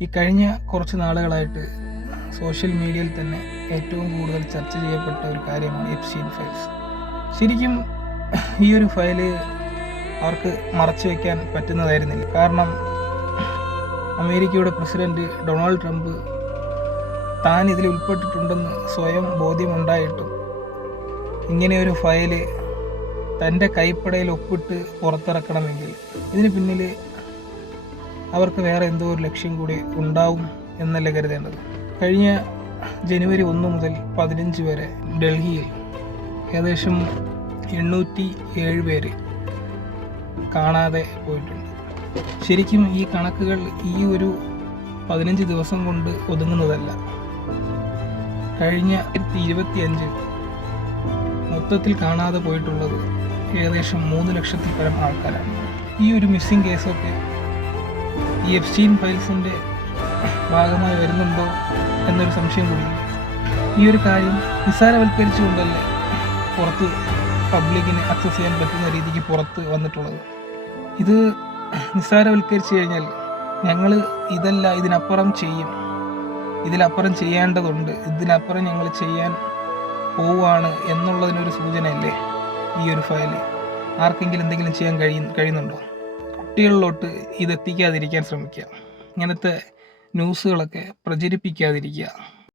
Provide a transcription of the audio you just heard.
ഈ കഴിഞ്ഞ കുറച്ച് നാളുകളായിട്ട് സോഷ്യൽ മീഡിയയിൽ തന്നെ ഏറ്റവും കൂടുതൽ ചർച്ച ചെയ്യപ്പെട്ട ഒരു കാര്യമാണ് എപ്സ്റ്റീൻ ഫയൽസ്. ശരിക്കും ഈ ഒരു ഫയല് അവർക്ക് മറച്ചു വയ്ക്കാൻ പറ്റുന്നതായിരുന്നില്ല. കാരണം അമേരിക്കയുടെ പ്രസിഡന്റ് ഡൊണാൾഡ് ട്രംപ് താൻ ഇതിൽ ഉൾപ്പെട്ടിട്ടുണ്ടെന്ന് സ്വയം ബോധ്യമുണ്ടായിട്ടും ഇങ്ങനെയൊരു ഫയല് തൻ്റെ കൈപ്പടയിൽ ഒപ്പിട്ട് പുറത്തിറക്കണമെങ്കിൽ ഇതിന് പിന്നിൽ അവർക്ക് വേറെ എന്തോ ഒരു ലക്ഷ്യം കൂടി ഉണ്ടാവും എന്നല്ല കരുതേണ്ടത്. കഴിഞ്ഞ ജനുവരി 1 മുതൽ 15 വരെ ഡൽഹിയിൽ ഏകദേശം 807 പേര് കാണാതെ പോയിട്ടുണ്ട്. ശരിക്കും ഈ കണക്കുകൾ ഈ ഒരു 15 ദിവസം കൊണ്ട് ഒതുങ്ങുന്നതല്ല. കഴിഞ്ഞ 2025 മൊത്തത്തിൽ കാണാതെ പോയിട്ടുള്ളത് ഏകദേശം 3 ലക്ഷത്തിൽ പരം ആൾക്കാരാണ്. ഈ ഒരു മിസ്സിംഗ് കേസൊക്കെ ഈ എപ്സ്റ്റീൻ ഫയൽസിൻ്റെ ഭാഗമായി വരുന്നുണ്ടോ എന്നൊരു സംശയം കൂടിയുണ്ട്. ഈ ഒരു കാര്യം നിസ്സാരവൽക്കരിച്ചുകൊണ്ടല്ലേ പുറത്ത് പബ്ലിക്കിന് അക്സസ് ചെയ്യാൻ പറ്റുന്ന രീതിക്ക് പുറത്ത് വന്നിട്ടുള്ളത്. ഇത് നിസ്സാരവൽക്കരിച്ചു കഴിഞ്ഞാൽ ഞങ്ങൾ ഇതല്ല ഇതിനപ്പുറം ചെയ്യും, ഇതിലപ്പുറം ചെയ്യേണ്ടതുണ്ട്, ഇതിനപ്പുറം ഞങ്ങൾ ചെയ്യാൻ പോവുകയാണ് എന്നുള്ളതിനൊരു സൂചനയല്ലേ ഈ ഒരു ഫയൽ. ആർക്കെങ്കിലും എന്തെങ്കിലും ചെയ്യാൻ കഴിയുന്നുണ്ടോ? കുട്ടികളിലോട്ട് ഇതെത്തിക്കാതിരിക്കാൻ ശ്രമിക്കുക. ഇങ്ങനത്തെ ന്യൂസുകളൊക്കെ പ്രചരിപ്പിക്കാതിരിക്കുക.